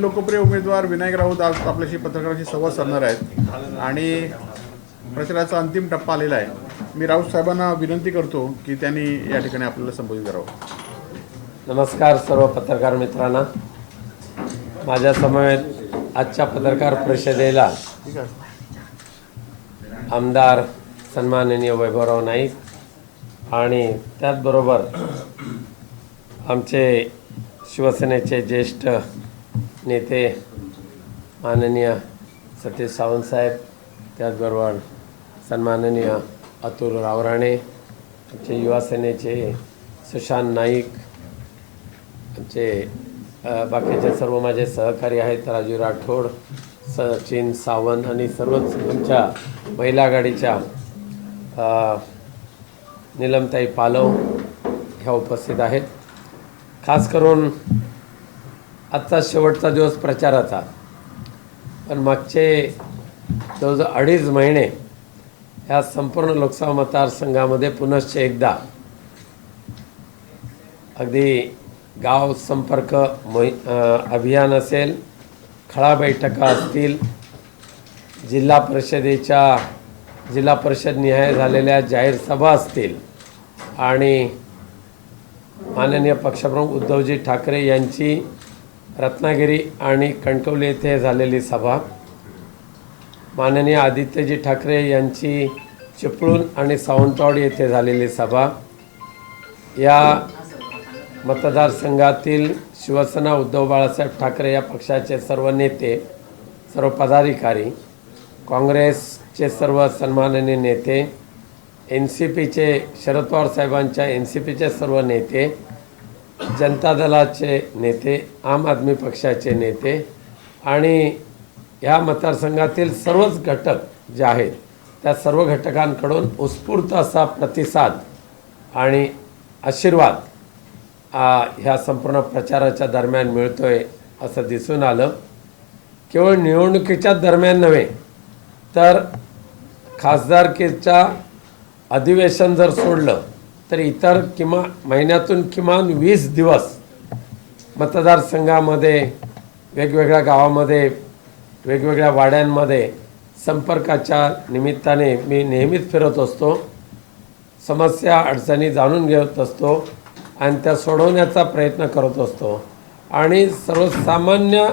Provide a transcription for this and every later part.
लोकप्रिय उमेदवार विनायक राऊत आज आपल्याशी पत्रकारांशी संवाद साधणार आहेत. आणि प्रचाराचा अंतिम टप्पा आलेला आहे. मी राऊत साहेबांना विनंती करतो की त्यांनी या ठिकाणी आपल्याला संबोधित करावं. नमस्कार सर्व पत्रकार मित्रांना. माझ्या समवेत आजच्या पत्रकार परिषदेला आमदार सन्माननीय वैभवराव नाईक आणि त्याचबरोबर आमचे शिवसेनेचे ज्येष्ठ नेते माननीय सतीश सावंतसाहेब त्याचबरोबर सन्माननीय अतुल रावराणे आमचे युवा सेनेचे सुशांत नाईक आमचे बाकीचे सर्व माझे सहकारी आहेत राजू राठोड सचिन सावंत आणि सर्वच आमच्या महिला आघाडीच्या निलमताई नीलमताई पालव ह्या उपस्थित आहेत. खास करून आजचा शेवटचा दिवस प्रचाराचा. पण मागचे जवळजवळ अडीच महिने ह्या संपूर्ण लोकसभा मतदारसंघामध्ये पुनश्च एकदा अगदी गाव संपर्क मोहि अभियान असेल खळा बैठका असतील जिल्हा परिषदेच्या जिल्हा परिषद निहाय झालेल्या जाहीर सभा असतील आणि माननीय पक्षप्रमुख उद्धवजी ठाकरे यांची रत्नागिरी आणि कणकवली येथे झालेली सभा. माननीय आदित्यजी ठाकरे यांची चिपळूण आणि सावंतवाडी येथे झालेली सभा. या मतदारसंघातील शिवसेना उद्धव बाळासाहेब ठाकरे या पक्षाचे सर्व नेते सर्व पदाधिकारी काँग्रेसचे सर्व सन्माननीय नेते एन सी पीचे शरद पवार साहेबांच्या एन सी पीचे सर्व नेते जनता दलाचे नेते आम आदमी पक्षाचे नेते आणि ह्या मतदारसंघातील सर्वच घटक जे आहेत त्या सर्व घटकांकडून उत्स्फूर्त असा प्रतिसाद आणि आशीर्वाद ह्या संपूर्ण प्रचाराच्या दरम्यान मिळतोय असं दिसून आलं. केवळ निवडणुकीच्या दरम्यान नव्हे तर खासदारकीच्या अधिवेशन जर सोडलं तर इतर किमान महिन्यातून किमान वीस दिवस मतदारसंघामध्ये वेगवेगळ्या गावामध्ये वेगवेगळ्या वाड्यांमध्ये संपर्काच्या निमित्ताने मी नेहमीच फिरत असतो. समस्या अडचणी जाणून घेत असतो आणि त्या सोडवण्याचा प्रयत्न करत असतो. आणि सर्वसामान्य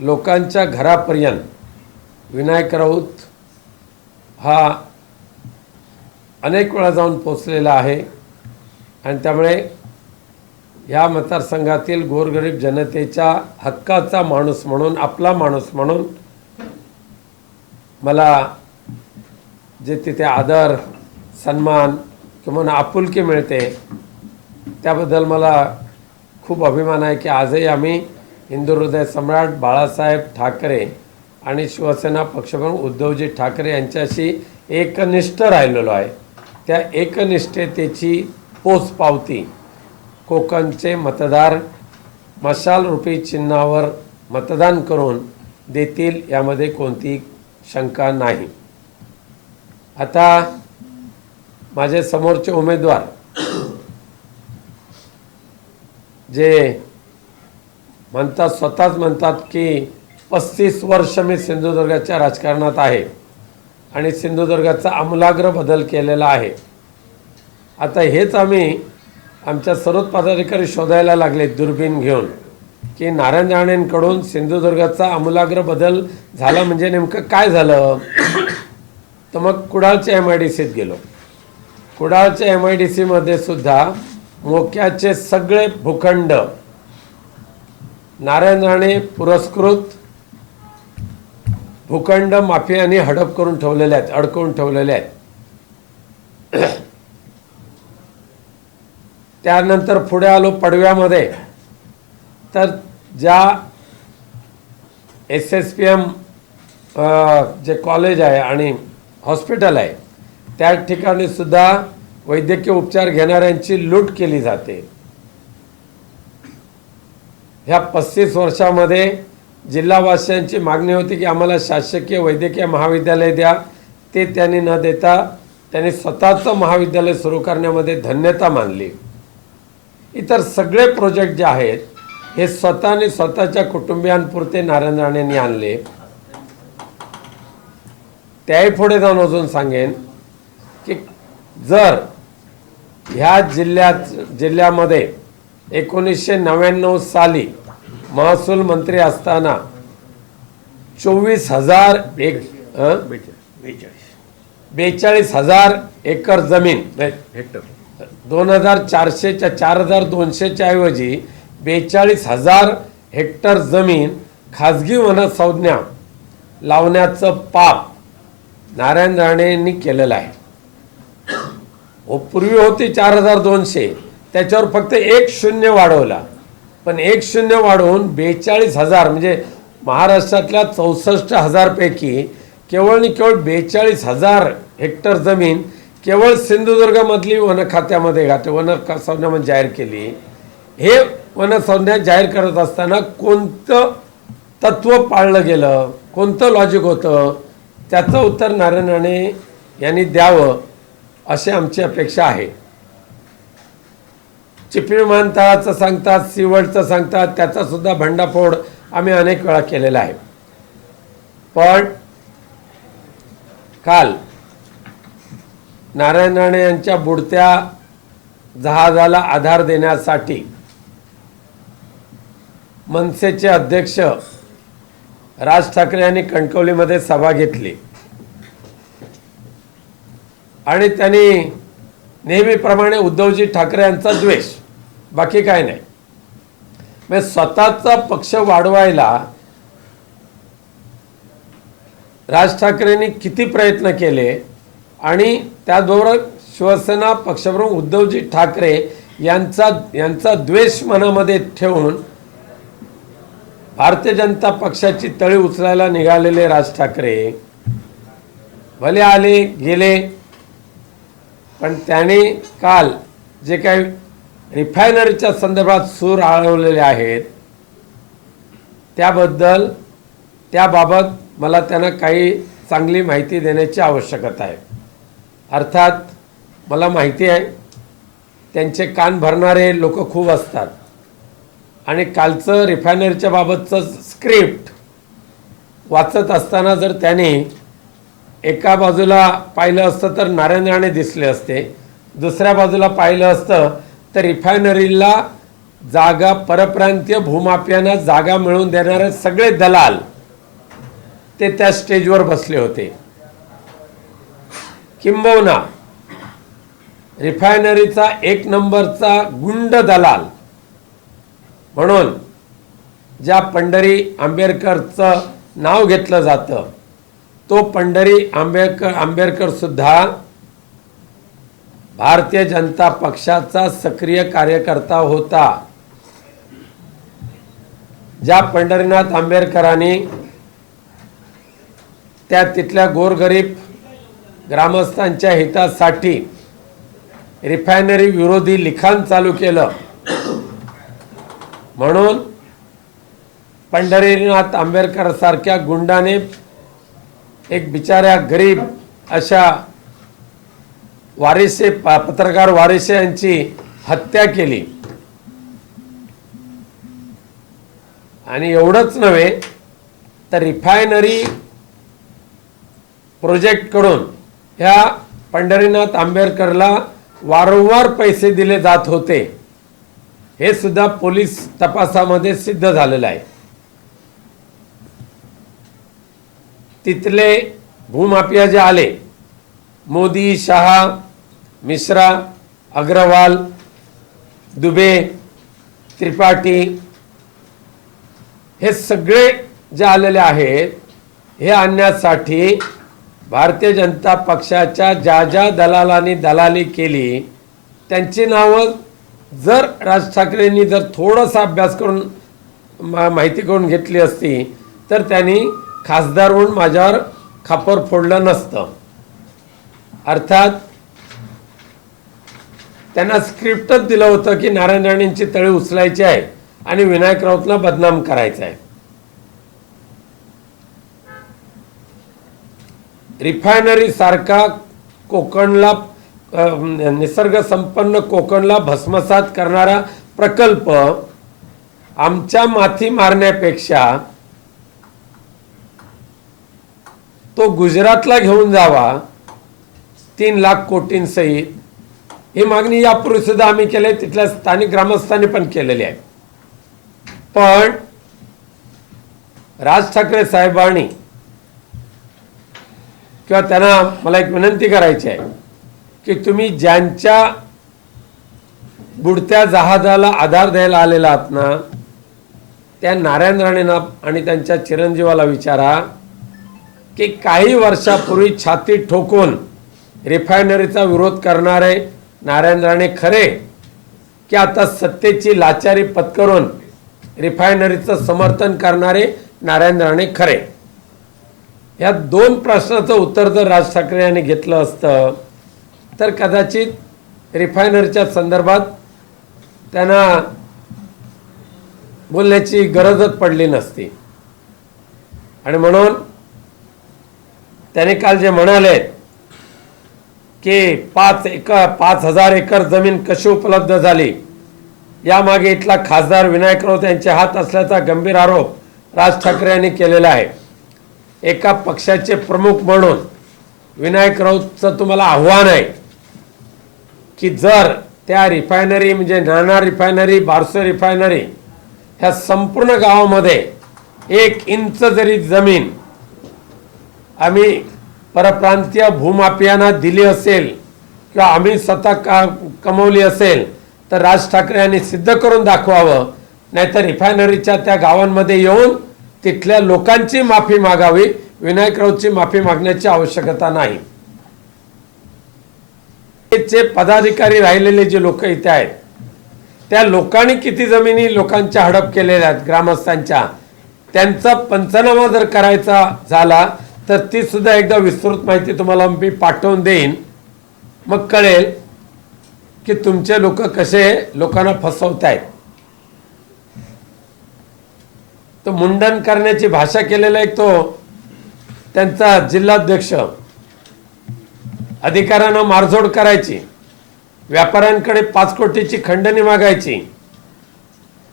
लोकांच्या घरापर्यंत विनायक राऊत हा अनेक वेळा जाऊन पोचलेला आहे. आणि त्यामुळे या मतदारसंघातील गोरगरीब जनतेच्या हक्काचा माणूस म्हणून आपला माणूस म्हणून मला जे तिथे आदर सन्मान किंवा आपुलकी मिळते त्याबद्दल मला खूप अभिमान आहे की आजही आम्ही हिंदू हृदय सम्राट बाळासाहेब ठाकरे आणि शिवसेना पक्षप्रमुख उद्धवजी ठाकरे यांच्याशी एकनिष्ठ राहिलेलो आहे. त्या एकनिष्ठतेची पोच पावती. कोकणचे मतदार मशाल रूपी चिन्हावर मतदान करून देतील यामध्ये कोणती शंका नाही. आता माझे समोरचे उमेदवार जे म्हणतात स्वतःच म्हणतात की पस्तीस वर्ष मी सिंधुदुर्गाच्या राजकारणात आहे. आणि सिंधुदुर्गाचा आमूलाग्र बदल केलेला आहे. आता हेच आम्ही आमच्या सर्वोत् पदाधिकारी शोधायला लागले दुर्बीण घेऊन की नारायण राणेंकडून सिंधुदुर्गाचा आमूलाग्र बदल झाला म्हणजे नेमकं काय झालं? तर मग कुडाळच्या एम आय डी सीत गेलो. कुडाळच्या एम आय डी सीमध्ये सुद्धा मोक्याचे सगळे भूखंड नारायण राणे पुरस्कृत भूखंड माफियांनी हडप करून ठेवलेले आहेत अडकवून ठेवलेले आहेत. त्यानंतर पुढे आलो पडव्यामध्ये. तर ज्या S S P M J college आहे आणि हॉस्पिटल आहे त्या ठिकाणी सुद्धा वैद्यकीय उपचार घेणाऱ्यांची लूट केली जाते. ह्या पस्तीस वर्षामध्ये जिल्हावासियांची मागणी होती की आम्हाला शासकीय वैद्यकीय महाविद्यालय द्या. ते त्यांनी न देता त्यांनी स्वतःचं महाविद्यालय सुरू करण्यामध्ये धन्यता मानली. इतर सगळे प्रोजेक्ट जे आहेत हे स्वतःने स्वतःच्या कुटुंबियांपुरते नारायण राणेंनी आणले. त्याही पुढे जाऊन अजून सांगेन की जर ह्या जिल्ह्यात जिल्ह्यामध्ये एकोणीसशे नव्याण्णव साली महसूल मंत्री असताना चोवीस हजार एक बेचाळीस हजार एकर जमीन हेक्टर दोन हजार चारशेच्या चार हजार दोनशेच्या ऐवजी बेचाळीस हजार हेक्टर जमीन खाजगी वनसंज्ञा लावण्याचं पाप नारायण राणेंनी केलेलं आहे. हो पूर्वी होती चार हजार दोनशे त्याच्यावर फक्त एक शून्य वाढवला. पण एक शून्य वाढवून बेचाळीस हजार म्हणजे महाराष्ट्रातल्या चौसष्ट हजारपैकी केवळ आणि केवळ बेचाळीस हजार हेक्टर जमीन केवळ सिंधुदुर्गमधली वन खात्यामध्ये घातली वन संज्ञामध्ये जाहीर केली. हे वन संज्ञा जाहीर करत असताना कोणतं तत्व पाळलं गेलं? कोणतं लॉजिक होतं? त्याचं उत्तर नारायण राणे यांनी द्यावं अशी आमची अपेक्षा आहे. चिपळी विमानतळाचं सांगतात सीवर्डचं सांगतात त्याचा सुद्धा भंडाफोड आम्ही अनेक वेळा केलेला आहे. पण काल नारायण राणे यांच्या बुडत्या जहाजाला आधार देण्यासाठी मनसेचे अध्यक्ष राज ठाकरे यांनी कणकवलीमध्ये सभा घेतली. आणि त्यांनी नेहमीप्रमाणे उद्धवजी ठाकरे यांचा द्वेष. बाकी काय नाही. म्हणजे स्वतःचा पक्ष वाढवायला राज ठाकरेंनी किती प्रयत्न केले आणि त्याचबरोबर शिवसेना पक्षप्रमुख उद्धवजी ठाकरे यांचा यांचा द्वेष मनामध्ये ठेवून भारतीय जनता पक्षाची तळी उचलायला निघालेले राज ठाकरे. भले आले गेले पण त्याने काल जे काही रिफायनरीच्या संदर्भात सूर आळवलेले आहेत त्याबद्दल त्याबाबत मला त्यांना काही चांगली माहिती देण्याची आवश्यकता आहे. अर्थात मला माहिती आहे त्यांचे कान भरणारे लोक खूप असतात. आणि कालचं रिफायनरीच्या बाबतचं स्क्रिप्ट वाचत असताना जर त्याने एका बाजूला पाहिलं असतं तर नारायण राणे दिसले असते. दुसऱ्या बाजूला पाहिलं असतं तर रिफायनरीला जागा परप्रांतीय भूमाफियांना जागा मिळवून देणारे सगळे दलाल ते त्या स्टेजवर बसले होते. किंबहुना रिफायनरीचा एक नंबरचा गुंड दलाल म्हणून ज्या पंढरी आंबेडकरचं नाव घेतलं जातं तो पंढरी आंबेडकर आंबेडकर सुद्धा भारतीय जनता पक्षाचा सक्रिय कार्यकर्ता होता. ज्या पंढरीनाथ आंबेडकरांनी त्या तिथल्या गोरगरीब ग्रामस्थांच्या हितासाठी रिफायनरी विरोधी लिखाण चालू केलं. म्हणून पंढरीनाथ आंबेडकर सारख्या गुंडाने एक बिचाऱ्या गरीब अशा वारिसे पत्रकार वारिसे यांची हत्या केली. आणि एवढंच नव्हे तर रिफायनरी प्रोजेक्टकडून ह्या पंढरीनाथ आंबेडकरला वारंवार पैसे दिले जात होते. हे सुद्धा पोलीस तपासामध्ये सिद्ध झालेलं आहे. तिथले भूमाफिया जे आले. मोदी शहा मिश्रा अग्रवाल दुबे त्रिपाठी हे सगळे जे आलेले आहेत हे आणण्यासाठी भारतीय जनता पक्षाच्या ज्या ज्या दलालांनी दलाली केली त्यांची नावं जर राज ठाकरेंनी जर थोडासा अभ्यास करून मा- माहिती करून घेतली असती तर त्यांनी खासदार म्हणून माझ्यावर खापर फोडलं नसतं. अर्थात त्यांना स्क्रिप्टच दिलं होतं की नारायण राणेंची तळी उचलायची आहे आणि विनायक राऊतला बदनाम करायचा आहे. रिफायनरी सारखा कोकणला निसर्ग संपन्न कोकणला भस्मसात करणारा प्रकल्प आमच्या माथी मारण्यापेक्षा तो गुजरातला घेऊन जावा. तीन लाख कोटींसहित. ही मागणी यापूर्वीसुद्धा आम्ही केली आहे, तिथल्या स्थानिक ग्रामस्थांनी पण केलेली आहे. पण राज ठाकरे साहेबांनी किंवा त्यांना मला एक विनंती करायची आहे की तुम्ही ज्यांच्या बुडत्या जहाजाला आधार द्यायला आलेला आहात ना त्या नारायण राणेंना आणि त्यांच्या चिरंजीवाला विचारा. की काही वर्षापूर्वी छाती ठोकून रिफायनरीचा विरोध करणारे नारायण राणे खरे की आता सत्तेची लाचारी पत्करून रिफायनरीचं समर्थन करणारे नारायण राणे खरे? या दोन प्रश्नाचं उत्तर जर राज ठाकरे यांनी घेतलं असतं तर कदाचित रिफायनरीच्या संदर्भात त्यांना बोलण्याची गरजच पडली नसती. आणि म्हणून त्याने काल जे म्हणाले की पाच एकर पाच हजार एकर जमीन कशी उपलब्ध झाली? यामागे इथला खासदार विनायक राऊत यांचे हात असल्याचा गंभीर आरोप राज ठाकरे यांनी केलेला आहे. एका पक्षाचे प्रमुख म्हणून विनायक राऊतचं तुम्हाला आव्हान आहे की जर त्या रिफायनरी म्हणजे नाना रिफायनरी बारसो रिफायनरी ह्या संपूर्ण गावामध्ये एक इंच जरी जमीन आम्ही परप्रांतीय भूमाफियांना दिली असेल किंवा आम्ही स्वतः का कमवली असेल तर राज ठाकरे यांनी सिद्ध करून दाखवावं. नाहीतर रिफायनरीच्या त्या गावांमध्ये येऊन तिथल्या लोकांची माफी मागावी विनायक राऊतची माफी मागण्याची आवश्यकता नाही. चे पदाधिकारी राहिलेले जे लोक इथे आहेत त्या लोकांनी किती जमिनी लोकांच्या हडप केलेल्या आहेत ग्रामस्थांच्या? त्यांचा पंचनामा जर करायचा झाला तर ती सुद्धा एकदा विस्तृत माहिती तुम्हाला मी पाठवून देईन. मग कळेल की तुमचे लोक कसे लोकांना फसवत आहेत तो मुंडन करण्याची भाषा केलेला एक तो त्यांचा जिल्हाध्यक्ष. अधिकाऱ्यांना मारझोड करायची. व्यापाऱ्यांकडे पाच कोटीची खंडणी मागायची.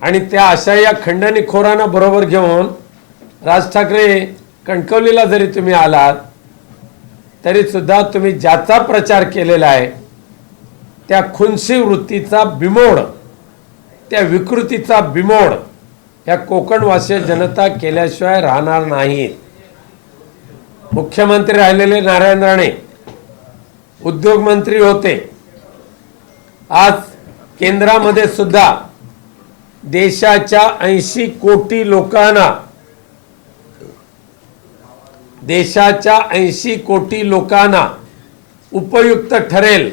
आणि त्या अशा या खंडणीखोरांना बरोबर घेऊन राज ठाकरे कणकवलीला जरी तुम्ही आलात तरी सुद्धा तुम्ही ज्याचा प्रचार केलेला आहे त्या खुनशी वृत्तीचा बिमोड त्या विकृतीचा बिमोड या कोकणवासीय जनता केल्याशिवाय राहणार नाहीत. मुख्यमंत्री राहिलेले नारायण राणे उद्योग मंत्री होते. आज केंद्रामध्ये सुद्धा देशाच्या ऐंशी कोटी लोकांना देशाच्या ऐंशी कोटी लोकांना उपयुक्त ठरेल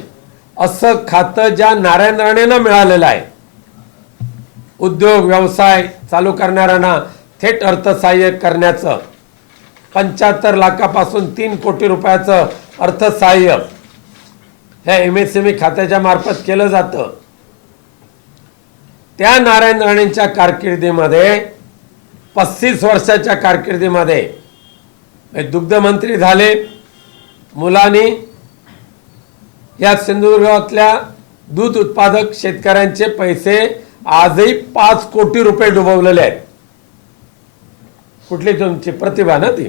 असं खातं ज्या नारायण राणेंना मिळालेलं आहे. उद्योग व्यवसाय चालू करणाऱ्यांना थेट अर्थसहाय्य करण्याचं पंच्याहत्तर लाखापासून तीन कोटी रुपयाचं अर्थसहाय्य ह्या एम एस एम ई खात्याच्या मार्फत केलं जातं. त्या नारायण राणेंच्या कारकिर्दीमध्ये पस्तीस वर्षाच्या कारकिर्दीमध्ये दुग्धमंत्री झाले. मुलांनी या सिंधुदुर्गातल्या दूध उत्पादक शेतकऱ्यांचे पैसे आजही पाच कोटी रुपये डुबवलेले आहेत. कुठली तुमची प्रतिभा ना ती?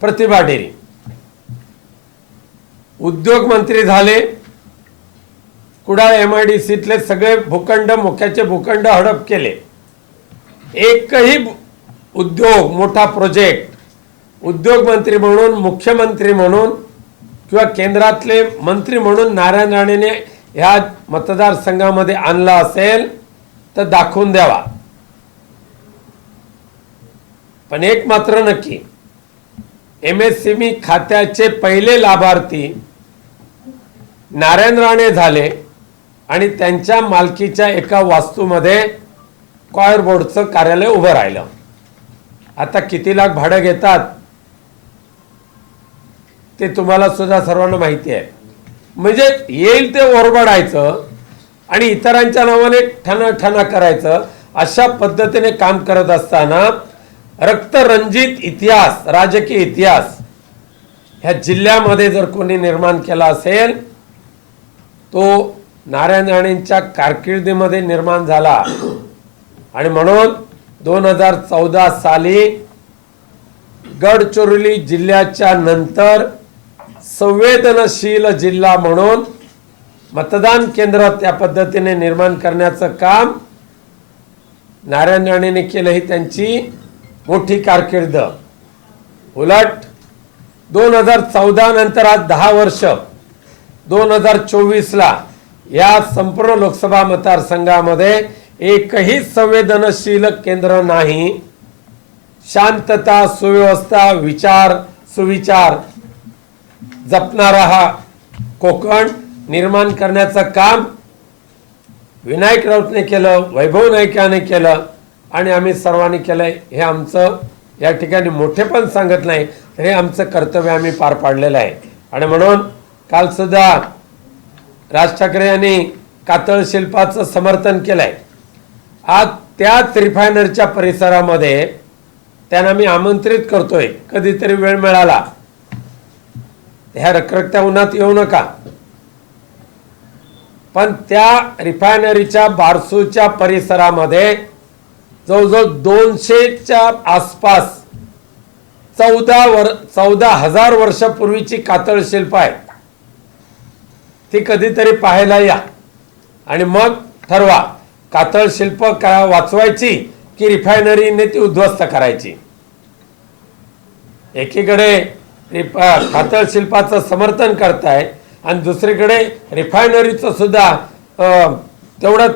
प्रतिभा डेरी उद्योग मंत्री झाले. कुडाळ एम आय डी सीतले सगळे भूखंड मोक्याचे भूखंड हडप केले. एकही उद्योग मोठा प्रोजेक्ट उद्योग मंत्री म्हणून मुख्यमंत्री म्हणून किंवा केंद्रातले मंत्री म्हणून नारायण राणेने ह्या मतदारसंघामध्ये आणला असेल तर दाखवून द्यावा. पण एक मात्र नक्की एम एस सी मी खात्याचे पहिले लाभार्थी नारायण राणे झाले आणि त्यांच्या मालकीच्या एका वास्तूमध्ये कॉयर बोर्डचं कार्यालय उभं राहिलं. आता किती लाख भाडं घेतात? ते तुम्हाला सुद्धा सर्वांना माहिती आहे. म्हणजे येईल ते ओरबडायचं आणि इतरांच्या नावाने ठणा ठणा करायचं अशा पद्धतीने काम करत असताना रक्तरंजित इतिहास राजकीय इतिहास ह्या जिल्ह्यामध्ये जर कोणी निर्माण केला असेल तो नारायण राणेंच्या कारकिर्दीमध्ये निर्माण झाला. आणि म्हणून दोन हजार चौदा साली गडचिरोली जिल्ह्याच्या नंतर संवेदनशील जिल्हा म्हणून मतदान केंद्र त्या पद्धतीने निर्माण करण्याचं काम नारायण राणेने केलं ही त्यांची मोठी कारकीर्द. उलट दोन हजार चौदा नंतर आज दहा वर्ष दोन हजार चोवीसला या संपूर्ण लोकसभा मतदारसंघामध्ये एकही संवेदनशील केंद्र नाही. शांतता सुव्यवस्था विचार सुविचार जपणारा हा कोकण निर्माण करण्याचं काम विनायक राऊतने केलं वैभव नायकाने केलं आणि आम्ही सर्वांनी केलंय हे आमचं या ठिकाणी मोठेपण सांगत नाही तर हे आमचं कर्तव्य आम्ही पार पाडलेलं आहे. आणि म्हणून काल सुद्धा राज ठाकरे यांनी कातळ शिल्पाचं समर्थन केलंय. आज त्याच रिफायनरीच्या परिसरामध्ये त्यांना मी आमंत्रित करतोय. कधीतरी वेळ मिळाला. ह्या रखरखत्या उन्हात येऊ नका. पण त्या रिफायनरीच्या बारसूच्या परिसरामध्ये जवळजवळ दोनशेच्या आसपास चौदा वर चौदा हजार वर्षापूर्वीची कातळ शिल्प आहे ती कधीतरी पाहायला या. आणि मग ठरवा कातळ शिल्प का वाचवायची की रिफायनरीने ती उद्ध्वस्त करायची? एकीकडे रिफा खातळ शिल्पाचं समर्थन करताय. आणि दुसरीकडे रिफायनरीचं सुद्धा अं, तेवढंच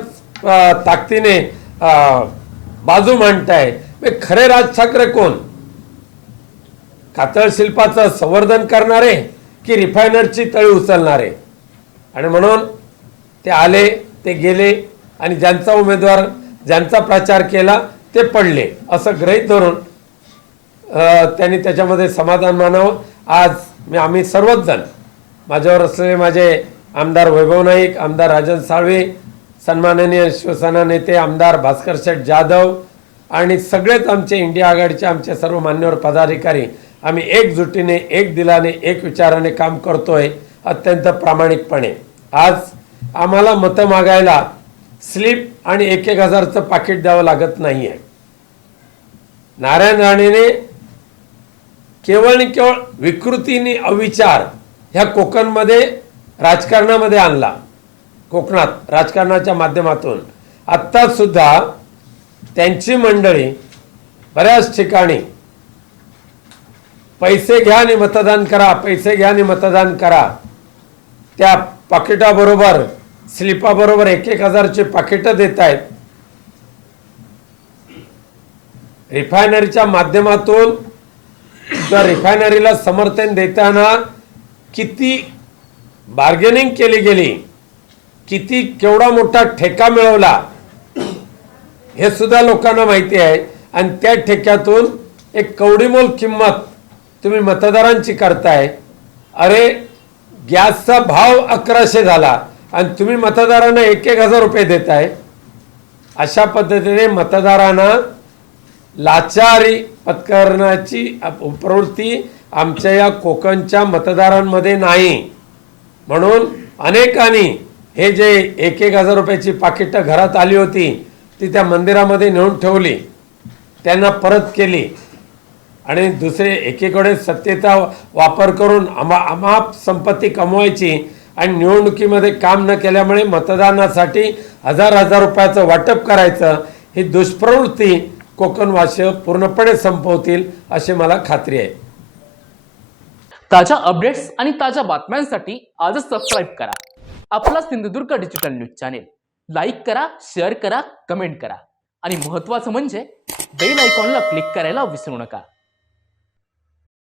ताकदीने बाजू मांडताय. म्हणजे खरे राज ठाकरे कोण? कातळ शिल्पाचं संवर्धन करणारे की रिफायनरची तळी उचलणारे? आणि म्हणून ते आले ते गेले आणि ज्यांचा उमेदवार ज्यांचा प्रचार केला ते पडले असं गृहीत धरून त्यांनी त्याच्यामध्ये समाधान मानावं. आज मी आम्ही सर्वच जण माझ्यावर असलेले माझे आमदार वैभव नाईक आमदार राजन साळवे सन्माननीय शिवसेना नेते आमदार भास्कर शेठ जाधव आणि सगळेच आमचे इंडिया आघाडीचे आमचे सर्व मान्यवर पदाधिकारी आम्ही एकजुटीने एक दिलाने एक विचाराने काम करतोय अत्यंत प्रामाणिकपणे. आज आम्हाला मतं मागायला स्लिप आणि एक एक हजारचं पाकिट द्यावं लागत नाही आहे नारायण राणेने केवळ आणि केवळ विकृतीने अविचार ह्या कोकणमध्ये राजकारणामध्ये आणला. कोकणात राजकारणाच्या माध्यमातून. आत्ता सुद्धा त्यांची मंडळी बऱ्याच ठिकाणी पैसे घ्या आणि मतदान करा पैसे घ्या आणि मतदान करा. त्या पाकिटाबरोबर स्लिपाबरोबर एक एक हजारची पाकिटं देत आहेत. रिफायनरीच्या माध्यमातून त्या रिफायनरीला समर्थन देताना किती बार्गेनिंग केली गेली किती केवढा मोठा ठेका मिळवला हे सुद्धा लोकांना माहिती आहे. आणि त्या ठेक्यातून एक कवडीमोल किंमत तुम्ही मतदारांची करताय. अरे गॅसचा भाव अकराशे झाला आणि तुम्ही मतदारांना एक एक हजार रुपये देताय. अशा पद्धतीने मतदारांना लाचारी पत्करण्याची प्रवृत्ती आमच्या या कोकणच्या मतदारांमध्ये नाही. म्हणून अनेकांनी हे जे एक एक हजार रुपयाची पाकिटं घरात आली होती ती त्या मंदिरामध्ये नेऊन ठेवली. त्यांना परत केली. आणि दुसरे एकीकडे सत्तेचा वापर करून अमा अमाप संपत्ती कमवायची आणि निवडणुकीमध्ये काम न केल्यामुळे मतदानासाठी हजार हजार रुपयाचं वाटप करायचं ही दुष्प्रवृत्ती कोकणवासीय पूर्णपणे संपवतील अशी मला खात्री आहे. ताज्या अपडेट्स आणि ताज्या बातम्यांसाठी आजच सबस्क्राईब करा. आपला Sindhudurg digital news channel like करा शेअर करा कमेंट करा. आणि महत्त्वाचं म्हणजे बेल आयकॉनला क्लिक करायला विसरू नका.